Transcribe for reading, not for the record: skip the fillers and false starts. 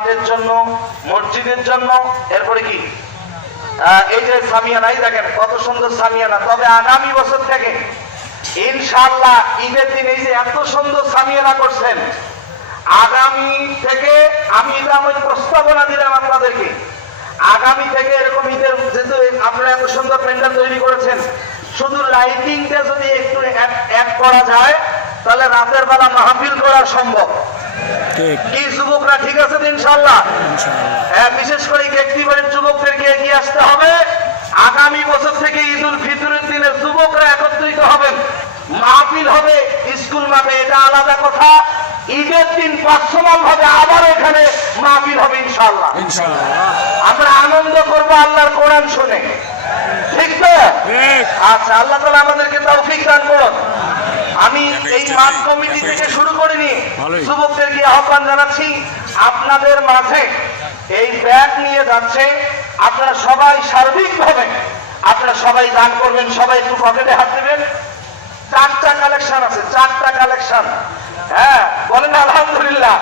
মাঠের জন্য, মসজিদের জন্য, এরপরে কি এই যে সামিয়ানাই দেখেন কত সুন্দর সামিয়ানা। তবে আগামী বছর থেকে ইনশাআল্লাহ ঈদের দিন এই যে এত সুন্দর সামিয়ানা করছেন, আগামী থেকে আমি এটা আমার প্রস্তাবনা দিলাম আপনাদেরকে, আগামী থেকে এরকম ঈদের যেহেতু আপনারা এত সুন্দর প্যান্ডেল তৈরি করেছেন, শুধু লাইটিংটা যদি একটু অ্যাড করা যায় তাহলে রাতের বেলা মাহফিল করা সম্ভব। কি যুবকরা ঠিক আছে তো ইনশাআল্লাহ? হ্যাঁ, বিশেষ করে একটি বাড়ির যুবকদেরকে এগিয়ে আসতে হবে। আগামী বছর থেকে ঈদুল ফিতরের দিনে যুবকরা একত্রিত হবেন, মাহফিল হবে স্কুল মাঠে, এটা আলাদা কথা। ঈদের দিন পার্সোনাল ভাবে আবার এখানে মাহফিল হবে ইনশাআল্লাহ। আমরা আনন্দ করবো আল্লাহর কোরআন শুনে, ঠিক তো? আচ্ছা, আল্লাহ তাআলা আমাদেরকে তৌফিক দান করুন। আমি এই মাঠ কমিটি থেকে শুরু করিনি, যুবকদেরকে আহ্বান জানাচ্ছি আপনাদের মাঝে এই ব্যাগ নিয়ে যাচ্ছে, আপনারা সবাই সার্বিকভাবে আপনারা সবাই দান করবেন, সবাই একটু পকেটে হাত দেবেন। 4টা কালেকশন আছে, 4টা কালেকশন। হ্যাঁ, বলেন আলহামদুলিল্লাহ।